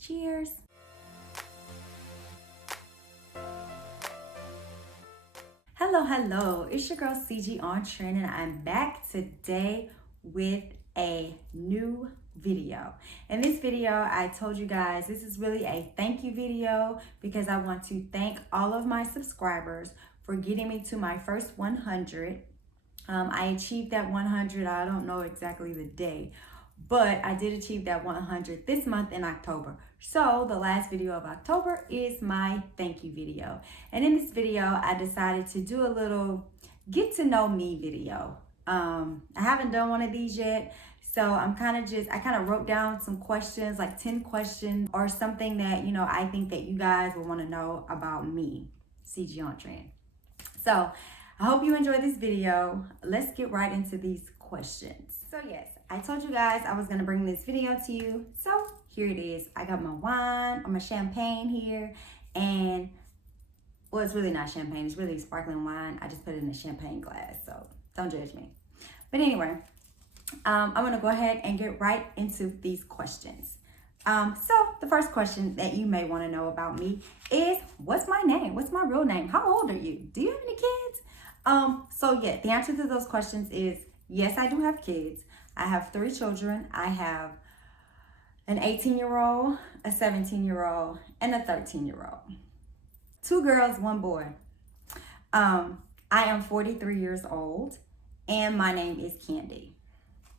Cheers. Hello, it's your girl CG OnTrend, and I'm back today with a new video. In this video, I told you guys this is really a thank you video because I want to thank all of my subscribers for getting me to my first 100. I achieved that 100, I don't know exactly the day, but I did achieve that 100 this month in October. So the last video of October is my thank you video. And in this video, I decided to do a little get to know me video. I haven't done one of these yet. So I kind of wrote down some questions, like 10 questions or something that, I think that you guys will want to know about me, CG OnTrend. So I hope you enjoyed this video. Let's get right into these questions. So yes, I told you guys I was gonna bring this video to you. So here it is. I got my wine or my champagne here, and well, it's really not champagne, it's really sparkling wine. I just put it in a champagne glass, so don't judge me. But anyway, I'm gonna go ahead and get right into these questions. So the first question that you may wanna know about me is, what's my name? What's my real name? How old are you? Do you have any kids? So yeah, the answer to those questions is yes, I do have kids. I have 3 children. I have an 18-year-old, a 17-year-old, and a 13-year-old. 2 girls, 1 boy. I am 43 years old, and my name is Candy.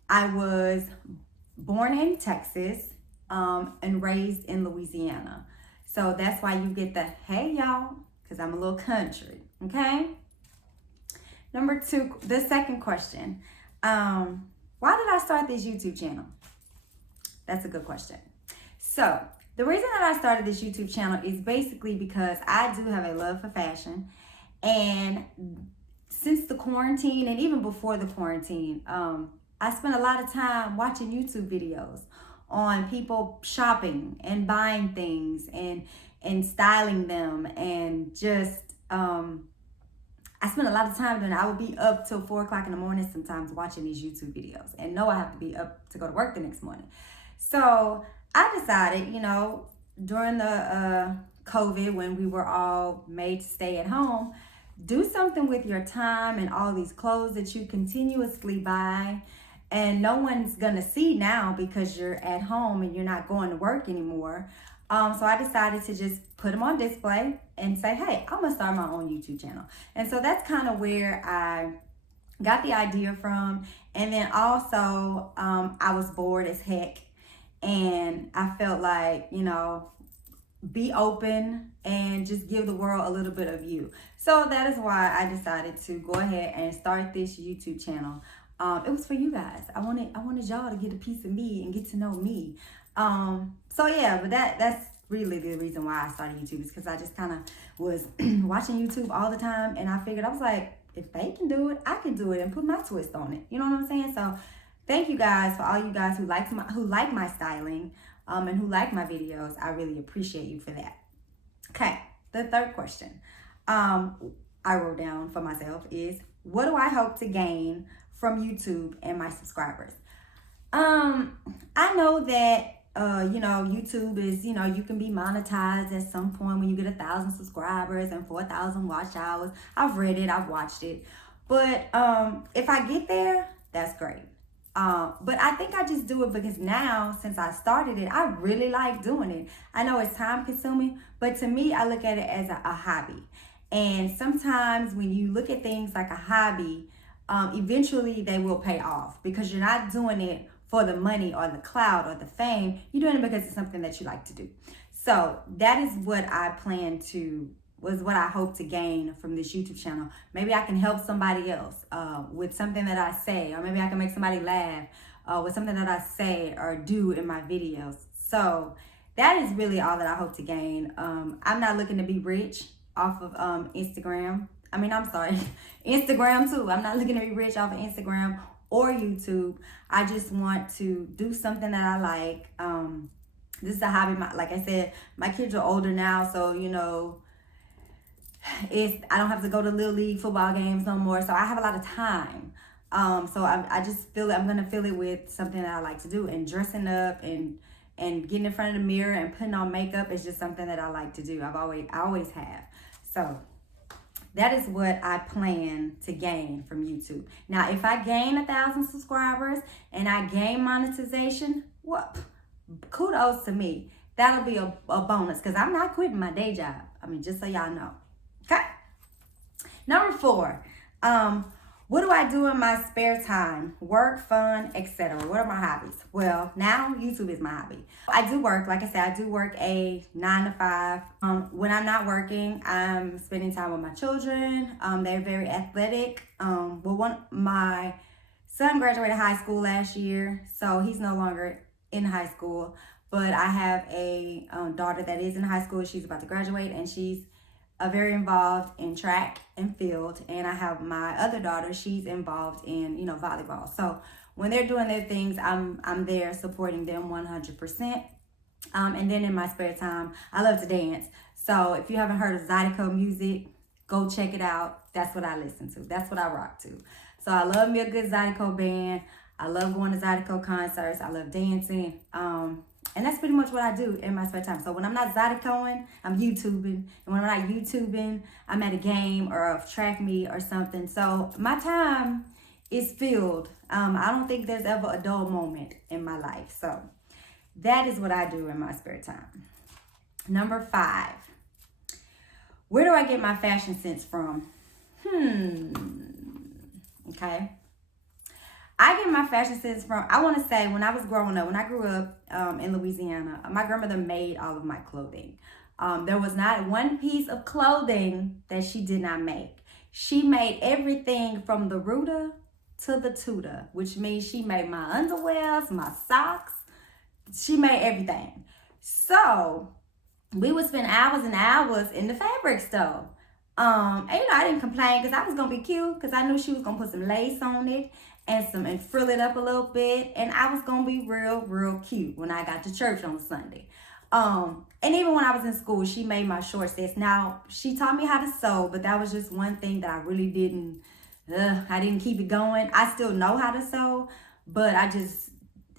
I was born in Texas, and raised in Louisiana. So that's why you get the hey y'all, because I'm a little country, okay? Number 2, the second question. Why did I start this YouTube channel? That's a good question. So the reason that I started this YouTube channel is basically because I do have a love for fashion. And since the quarantine, and even before the quarantine, I spent a lot of time watching YouTube videos on people shopping and buying things and styling them, and just I spent a lot of time doing it. I would be up till 4 o'clock in the morning sometimes watching these YouTube videos, and know I have to be up to go to work the next morning. So I decided, during the COVID, when we were all made to stay at home, do something with your time and all these clothes that you continuously buy, and no one's gonna see now because you're at home and you're not going to work anymore. So I decided to just put them on display and say, hey, I'm gonna start my own YouTube channel. And so that's kind of where I got the idea from. And then also, I was bored as heck, and I felt like, be open and just give the world a little bit of you. So that is why I decided to go ahead and start this YouTube channel. It was for you guys. I wanted y'all to get a piece of me and get to know me. So yeah, but that's really the reason why I started YouTube, is because I just kind of was watching YouTube all the time, and I figured, I was like, if they can do it, I can do it and put my twist on it. You know what I'm saying? So thank you guys for all you guys who like my styling, and who like my videos. I really appreciate you for that. Okay, the third question I wrote down for myself is, what do I hope to gain from YouTube and my subscribers? I know that YouTube is, you can be monetized at some point when you get 1,000 subscribers and 4,000 watch hours. I've read it, I've watched it, but if I get there, that's great. But I think I just do it because now, since I started it, I really like doing it. I know it's time consuming, but to me, I look at it as a hobby. And sometimes when you look at things like a hobby, eventually they will pay off, because you're not doing it for the money or the clout or the fame. You're doing it because it's something that you like to do. So that is what I what I hope to gain from this YouTube channel. Maybe I can help somebody else with something that I say, or maybe I can make somebody laugh with something that I say or do in my videos. So that is really all that I hope to gain. I'm not looking to be rich off of Instagram. Instagram too. I'm not looking to be rich off of Instagram or YouTube. I just want to do something that I like. This is a hobby. Like I said, my kids are older now, so I don't have to go to Little League football games no more, so I have a lot of time. So I just feel it. I'm gonna fill it with something that I like to do, and dressing up and and getting in front of the mirror and putting on makeup is just something that I like to do. I always have. So that is what I plan to gain from YouTube. Now, if I gain 1,000 subscribers and I gain monetization, what? Kudos to me. That'll be a bonus because I'm not quitting my day job. I mean, just so y'all know. Okay? Number 4. What do I do in my spare time? Work, fun, etc. What are my hobbies? Well, now YouTube is my hobby. I do work. Like I said, I do work a 9 to 5. When I'm not working, I'm spending time with my children. They're very athletic. My son graduated high school last year, so he's no longer in high school. But I have a daughter that is in high school. She's about to graduate, and she's very involved in track and field. And I have my other daughter, she's involved in, volleyball. So when they're doing their things, I'm there supporting them 100%. And then in my spare time, I love to dance. So if you haven't heard of Zydeco music, go check it out. That's what I listen to. That's what I rock to. So I love me a good Zydeco band. I love going to Zydeco concerts. I love dancing. And that's pretty much what I do in my spare time. So when I'm not Zydecoing, I'm YouTubing. And when I'm not YouTubing, I'm at a game or a track meet or something. So my time is filled. I don't think there's ever a dull moment in my life. So that is what I do in my spare time. Number 5. Where do I get my fashion sense from? Okay. I get my fashion sense from, I want to say, when I was growing up, when I grew up in Louisiana, my grandmother made all of my clothing. There was not one piece of clothing that she did not make. She made everything from the rooter to the tutor, which means she made my underwears, my socks. She made everything. So we would spend hours and hours in the fabric store. And I didn't complain because I was going to be cute because I knew she was going to put some lace on it and frill it up a little bit, and I was gonna be real cute when I got to church on Sunday. And even when I was in school, she made my short sets. Now, she taught me how to sew, but that was just one thing that I really didn't keep it going. I still know how to sew, but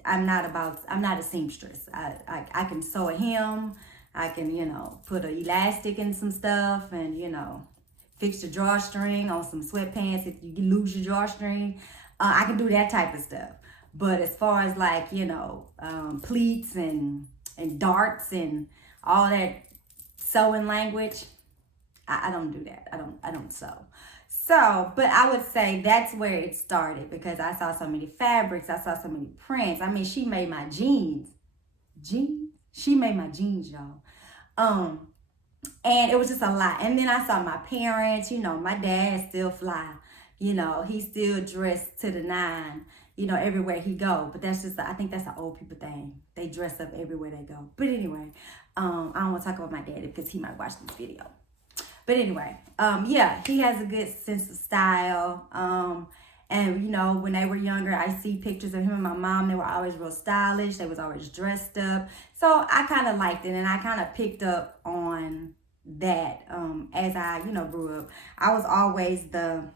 I'm not a seamstress. I can sew a hem. I can, put an elastic in some stuff and, fix the drawstring on some sweatpants if you lose your drawstring. I can do that type of stuff. But as far as like, pleats and darts and all that sewing language, I don't do that. I don't sew. So, but I would say that's where it started because I saw so many fabrics. I saw so many prints. I mean, she made my jeans. She made my jeans, y'all. And it was just a lot. And then I saw my parents, my dad still fly. He still dressed to the nine, everywhere he go. But I think that's an old people thing. They dress up everywhere they go. But anyway, I don't want to talk about my daddy because he might watch this video. But anyway, he has a good sense of style. And, when they were younger, I see pictures of him and my mom. They were always real stylish. They was always dressed up. So I kind of liked it. And I kind of picked up on that as I, grew up. I was always the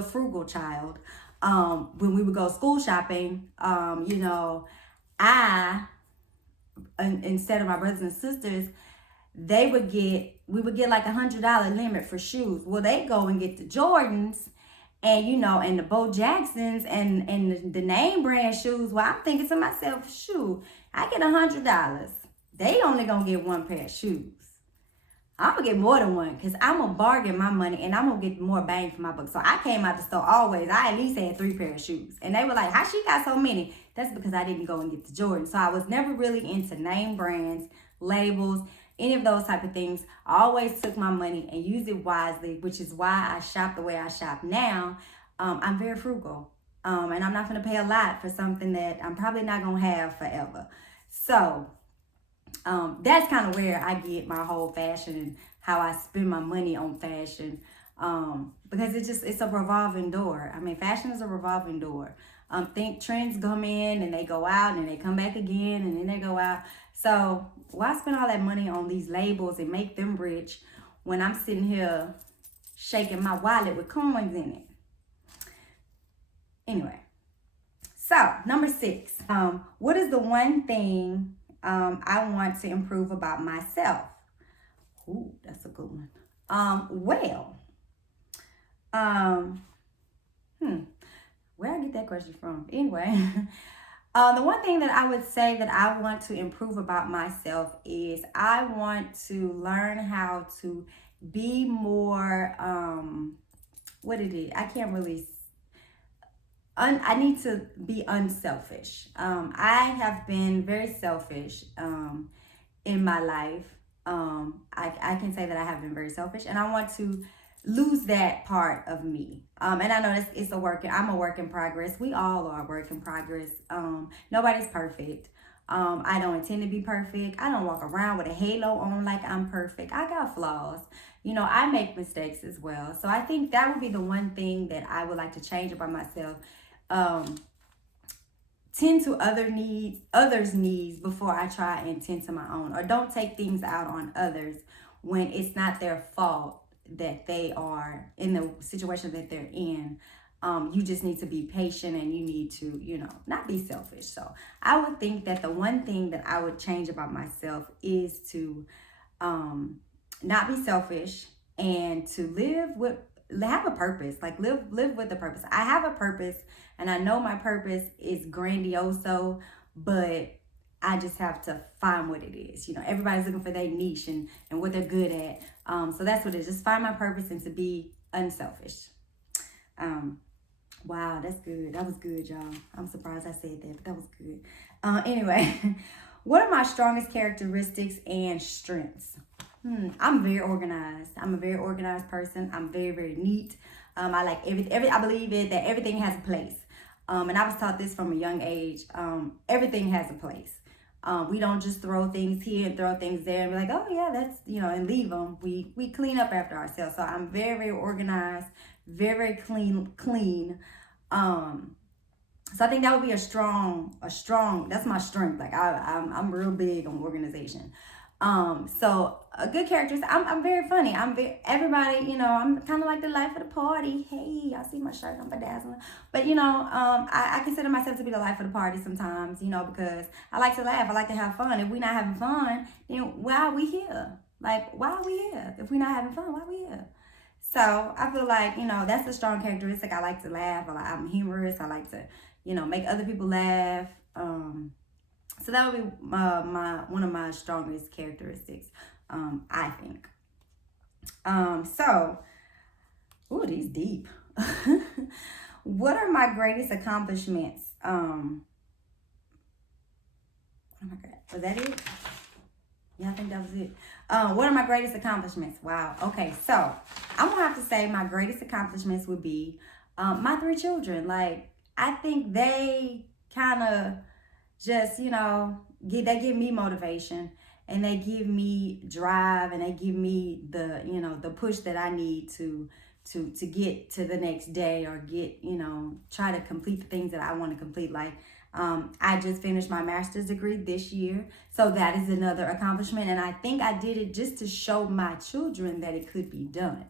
frugal child. When we would go school shopping, instead of my brothers and sisters, we would get like $100 limit for shoes. Well, they go and get the Jordans and, and the Bo Jacksons and the name brand shoes. Well, I'm thinking to myself, shoot, I get $100. They only gonna get one pair of shoes. I'm gonna get more than one because I'm gonna bargain my money and I'm gonna get more bang for my buck. So I came out the store always. I at least had 3 pairs of shoes. And they were like, how she got so many? That's because I didn't go and get the Jordan. So I was never really into name brands, labels, any of those type of things. I always took my money and used it wisely, which is why I shop the way I shop now. I'm very frugal. And I'm not gonna pay a lot for something that I'm probably not gonna have forever. So that's kind of where I get my whole fashion and how I spend my money on fashion. Because it's a revolving door. I mean, fashion is a revolving door. Think trends come in and they go out and they come back again and then they go out. So why spend all that money on these labels and make them rich when I'm sitting here shaking my wallet with coins in it? Anyway, so number 6, what is the one thing I want to improve about myself. Ooh, that's a good one. Well, um, where I get that question from? Anyway, the one thing that I would say that I want to improve about myself is I want to learn how to be more, what it is. I can't really, I need to be unselfish. I have been very selfish in my life. I can say that I have been very selfish, and I want to lose that part of me. And I know I'm a work in progress. We all are a work in progress. Nobody's perfect. I don't intend to be perfect. I don't walk around with a halo on like I'm perfect. I got flaws. You know, I make mistakes as well. So I think that would be the one thing that I would like to change about myself. Tend to others' needs before I try and tend to my own, or don't take things out on others when it's not their fault that they are in the situation that they're in. You just need to be patient, and you need to, not be selfish. So I would think that the one thing that I would change about myself is to not be selfish, and to have a purpose, like live with a purpose. I have a purpose, and I know my purpose is grandioso, but I just have to find what it is. Everybody's looking for their niche and what they're good at. So that's what it is. Just find my purpose and to be unselfish. Wow, that's good. That was good, y'all. I'm surprised I said that, but that was good. Anyway, what are my strongest characteristics and strengths? I'm very organized. I'm a very organized person. I'm very, very neat. I like I believe that everything has a place. And I was taught this from a young age. Everything has a place. We don't just throw things here and throw things there and be like, oh yeah, that's, and leave them. We clean up after ourselves. So I'm very, very organized, very, very clean. So I think that would be a strong, that's my strength. Like I'm real big on organization. So a good character is I'm very funny. Everybody, I'm kind of like the life of the party. Hey, y'all see my shirt? I'm bedazzling. But I consider myself to be the life of the party sometimes, because I like to laugh. I like to have fun. If we're not having fun, then why are we here? Like, why are we here? If we're not having fun, why are we here? So I feel like, that's a strong characteristic. I like to laugh. I'm humorous. I like to, make other people laugh. So that would be one of my strongest characteristics, I think. Ooh, these deep. What are my greatest accomplishments? Oh my God, was that it? Yeah, I think that was it. What are my greatest accomplishments? Wow. Okay, so I'm gonna have to say my greatest accomplishments would be my 3 children. Like, I think they kind of just, they give me motivation, and they give me drive, and they give me the push that I need to get to the next day, or try to complete the things that I want to complete. Like, I just finished my master's degree this year. So that is another accomplishment. And I think I did it just to show my children that it could be done.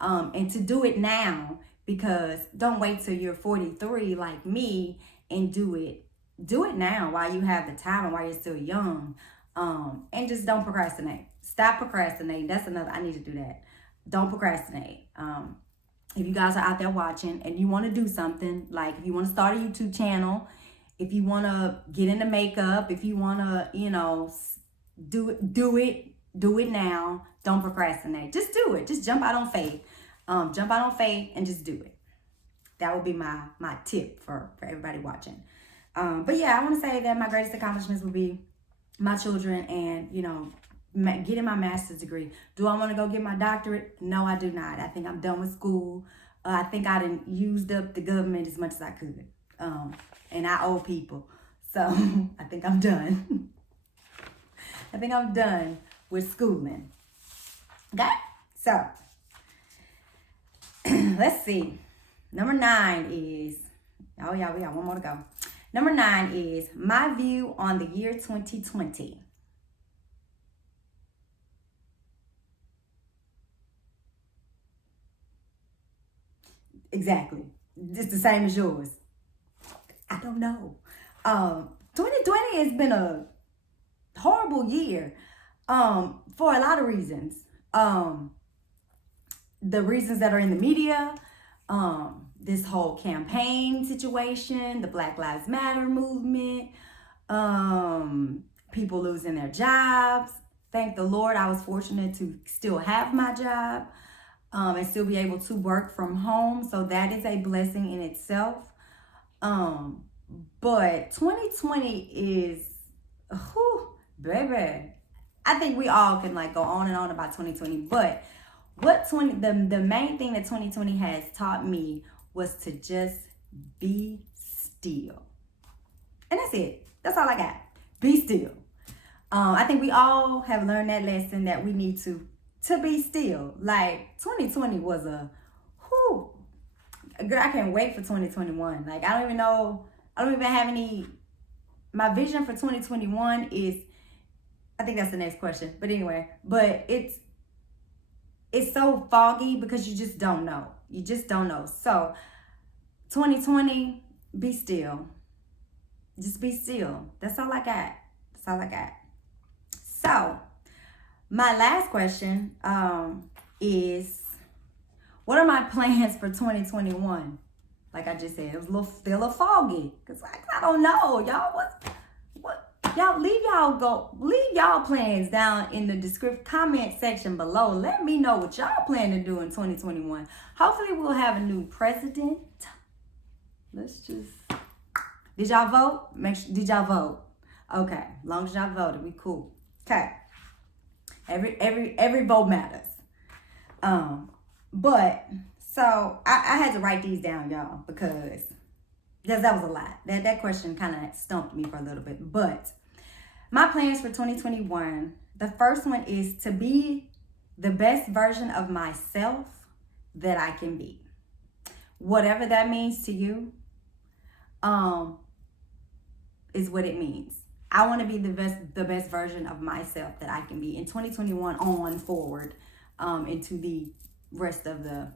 And to do it now, because don't wait till you're 43 like me and do it. Do it now while you have the time and while you're still young. And just don't procrastinate. Stop procrastinating. That's another, I need to do that. Don't procrastinate. If you guys are out there watching and you want to do something, like if you want to start a YouTube channel, if you want to get into makeup, if you want to, do it now. Don't procrastinate. Just do it. Just jump out on faith. Jump out on faith and just do it. That would be my tip for everybody watching. But yeah, I want to say that my greatest accomplishments would be my children and, getting my master's degree. Do I want to go get my doctorate? No, I do not. I think I'm done with school. I think I done used up the government as much as I could. And I owe people. So I think I'm done. I think I'm done with schooling. Okay? So let's see. Number 9 is, oh yeah, we got one more to go. Number 9 is my view on the year 2020. Exactly. It's the same as yours. I don't know. 2020 has been a horrible year for a lot of reasons. The reasons that are in the media, this whole campaign situation, the Black Lives Matter movement, people losing their jobs. Thank the Lord I was fortunate to still have my job and still be able to work from home. So that is a blessing in itself. But 2020 is, whew, baby. I think we all can like go on and on about 2020. But the main thing that 2020 has taught me was to just be still. And that's it. That's all I got. Be still. I think we all have learned that lesson that we need to be still. Like 2020 was a, whew, girl, I can't wait for 2021. Like I don't even have any, my vision for 2021 is, I think that's the next question. But anyway, it's so foggy because you just don't know. You just don't know. So 2020, be still. Just be still. That's all I got. That's all I got. So my last question is, what are my plans for 2021? Like I just said, it was still a little foggy. Cause I don't know, y'all. What? Y'all leave y'all plans down in the comment section below. Let me know what y'all plan to do in 2021. Hopefully we'll have a new president. Let's just. Did y'all vote? Did y'all vote? Okay, as long as y'all voted, we cool. Okay. Every vote matters. But so I had to write these down, y'all, because that was a lot. That question kind of stumped me for a little bit. But my plans for 2021, the first one is to be the best version of myself that I can be. Whatever that means to you, is what it means. I want to be the best version of myself that I can be in 2021 on forward, into the rest of the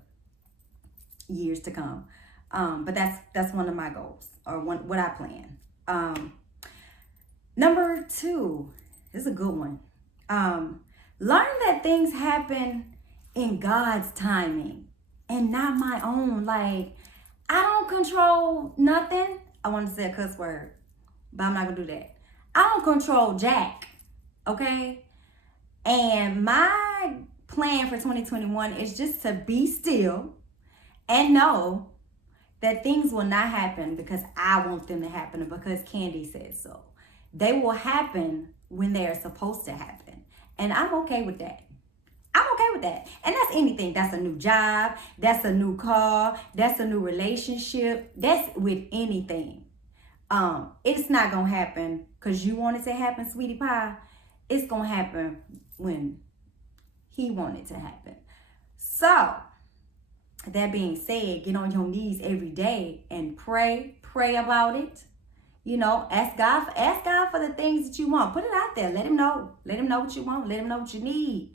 years to come. But that's one of my goals, or what I plan. Number 2, this is a good one. Learn that things happen in God's timing and not my own. Like, I don't control nothing. I want to say a cuss word, but I'm not gonna do that. I don't control jack, okay? And my plan for 2021 is just to be still and know that things will not happen because I want them to happen or because Candy said so. They will happen when they are supposed to happen. And I'm okay with that. I'm okay with that. And that's anything. That's a new job. That's a new car. That's a new relationship. That's with anything. It's not going to happen because you want it to happen, sweetie pie. It's going to happen when he wanted to happen. So, that being said, get on your knees every day and pray about it. You know, ask God for the things that you want. Put it out there. Let him know. Let him know what you want. Let him know what you need.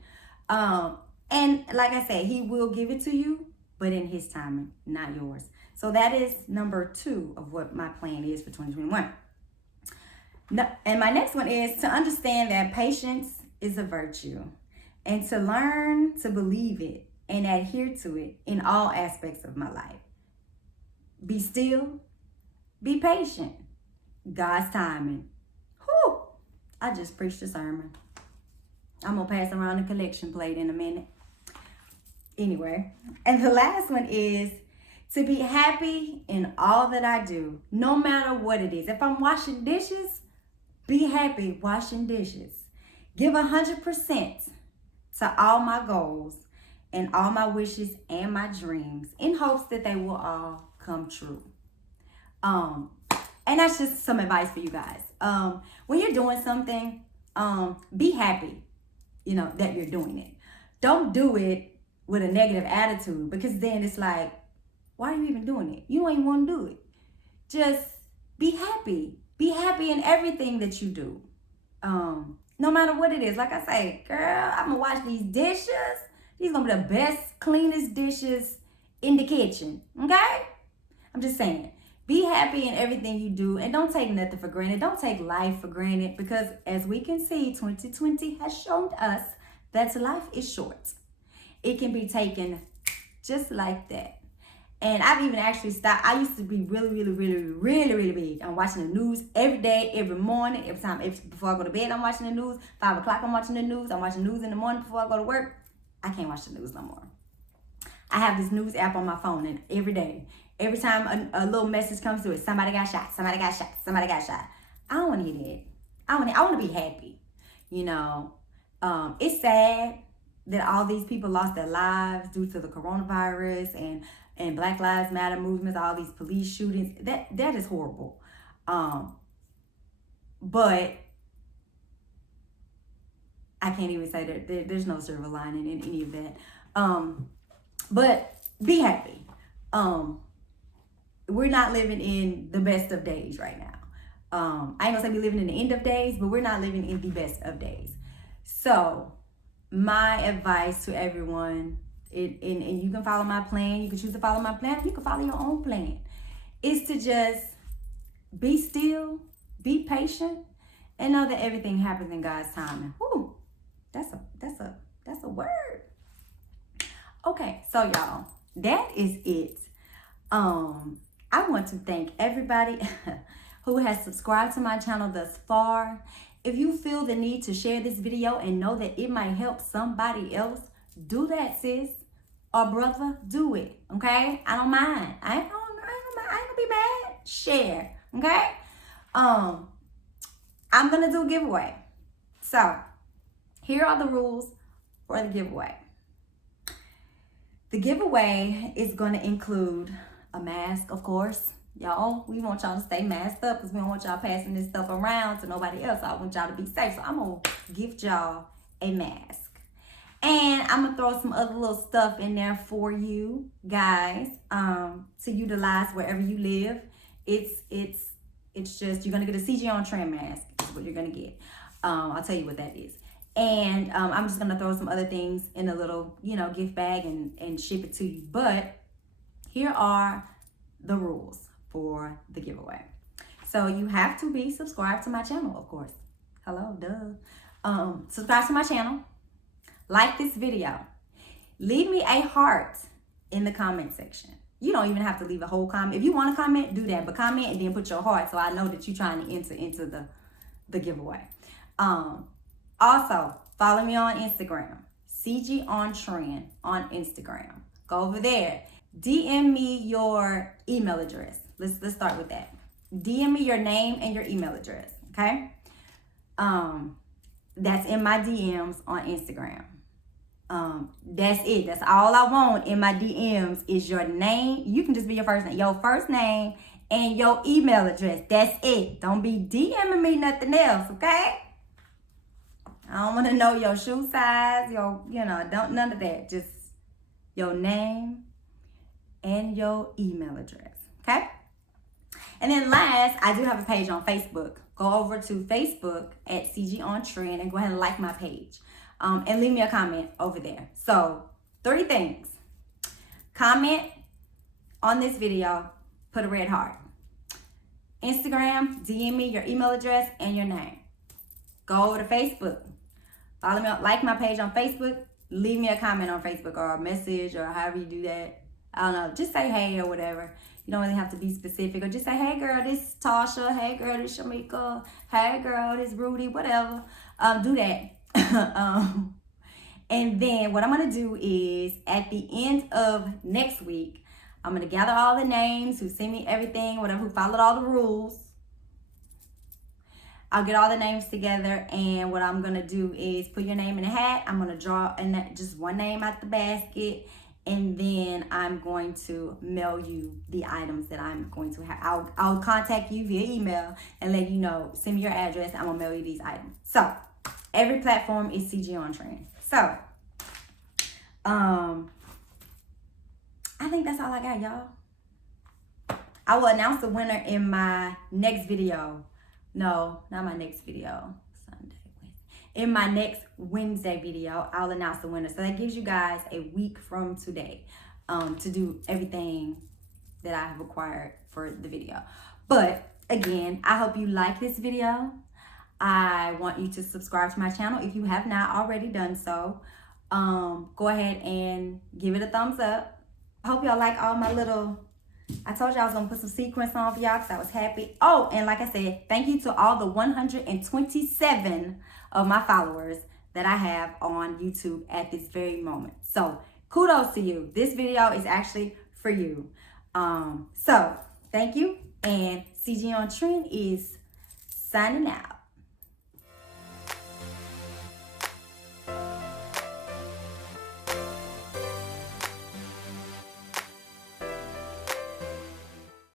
And like I said, he will give it to you, but in his timing, not yours. So that is number 2 of what my plan is for 2021. And my next one is to understand that patience is a virtue and to learn to believe it and adhere to it in all aspects of my life. Be still, be patient. God's timing. Whew, I just preached a sermon. I'm going to pass around the collection plate in a minute. Anyway, and the last one is to be happy in all that I do, no matter what it is. If I'm washing dishes, be happy washing dishes. Give 100% to all my goals and all my wishes and my dreams in hopes that they will all come true. And that's just some advice for you guys. When you're doing something, be happy, that you're doing it. Don't do it with a negative attitude, because then it's like, why are you even doing it? You don't even want to do it. Just be happy. Be happy in everything that you do. No matter what it is. Like I say, girl, I'm going to wash these dishes. These going to be the best, cleanest dishes in the kitchen. Okay? I'm just saying. Be happy in everything you do, and don't take nothing for granted. Don't take life for granted, because as we can see, 2020 has shown us that life is short. It can be taken just like that. And I've even actually stopped. I used to be really big on watching the news every day, every morning, before I go to bed, I'm watching the news. 5 o'clock, I'm watching the news. I'm watching the news in the morning before I go to work. I can't watch the news no more. I have this news app on my phone, and every day, every time a little message comes through, it, somebody got shot, somebody got shot, somebody got shot. I don't want to hear that. I want to be happy. You know, it's sad that all these people lost their lives due to the coronavirus and Black Lives Matter movements, all these police shootings. That is horrible. But I can't even say that there's no silver lining in any of that. But be happy. We're not living in the best of days right now. I ain't gonna say we're living in the end of days, but we're not living in the best of days. So my advice to everyone, and you can follow my plan, you can choose to follow my plan, you can follow your own plan, is to just be still, be patient, and know that everything happens in God's timing. Whew, that's a word. Okay, so y'all, that is it. I want to thank everybody who has subscribed to my channel thus far. If you feel the need to share this video and know that it might help somebody else, do that, sis or brother. Do it, okay? I don't mind. I ain't gonna be mad. Share, okay? I'm gonna do a giveaway. So here are the rules for the giveaway. The giveaway is gonna include a mask, of course. Y'all, we want y'all to stay masked up because we don't want y'all passing this stuff around to nobody else. I want y'all to be safe. So I'm going to gift y'all a mask. And I'm going to throw some other little stuff in there for you guys to utilize wherever you live. It's just, you're going to get a CG OnTrend mask. Is what you're going to get. I'll tell you what that is. And I'm just going to throw some other things in a little, gift bag and ship it to you. But here are the rules for the giveaway. So you have to be subscribed to my channel, of course. Hello, duh. Subscribe to my channel. Like this video. Leave me a heart in the comment section. You don't even have to leave a whole comment. If you want to comment, do that. But comment and then put your heart so I know that you're trying to enter into the giveaway. Also, follow me on Instagram. CG OnTrend on Instagram. Go over there. DM me your email address. Let's start with that. DM me your name and your email address, okay? That's in my DMs on Instagram. That's it. That's all I want in my DMs is your name. You can just be your first name and your email address. That's it. Don't be DMing me nothing else, okay? I don't want to know your shoe size, none of that. Just your name and your email address, okay? And then last, I do have a page on Facebook. Go over to Facebook at CG OnTrend and go ahead and like my page. And leave me a comment over there. So 3 things. Comment on this video, put a red heart. Instagram, DM me your email address and your name. Go over to Facebook. Follow me, like my page on Facebook. Leave me a comment on Facebook or a message or however you do that. I don't know. Just say hey or whatever. You don't really have to be specific. Or just say, hey girl, this Tasha. Hey girl, this Shamika. Hey girl, this Rudy. Whatever. Do that. And then what I'm going to do is at the end of next week, I'm going to gather all the names who sent me everything, whatever, who followed all the rules. I'll get all the names together, and what I'm going to do is put your name in a hat. I'm going to draw just one name out the basket, and then I'm going to mail you the items that I'm going to have. I'll contact you via email and let you know, send me your address. I'm going to mail you these items. So every platform is CG OnTrend. So I think that's all I got, y'all. I will announce the winner in my next video. No, not my next video. Sunday, Wednesday. In my next Wednesday video, I'll announce the winner. So that gives you guys a week from today to do everything that I have required for the video. But again, I hope you like this video. I want you to subscribe to my channel if you have not already done so. Go ahead and give it a thumbs up. I hope y'all like all my little, I told you I was going to put some sequins on for y'all because I was happy. Oh, and like I said, thank you to all the 127 of my followers that I have on YouTube at this very moment. So kudos to you. This video is actually for you. So thank you. And CG on Trend is signing out.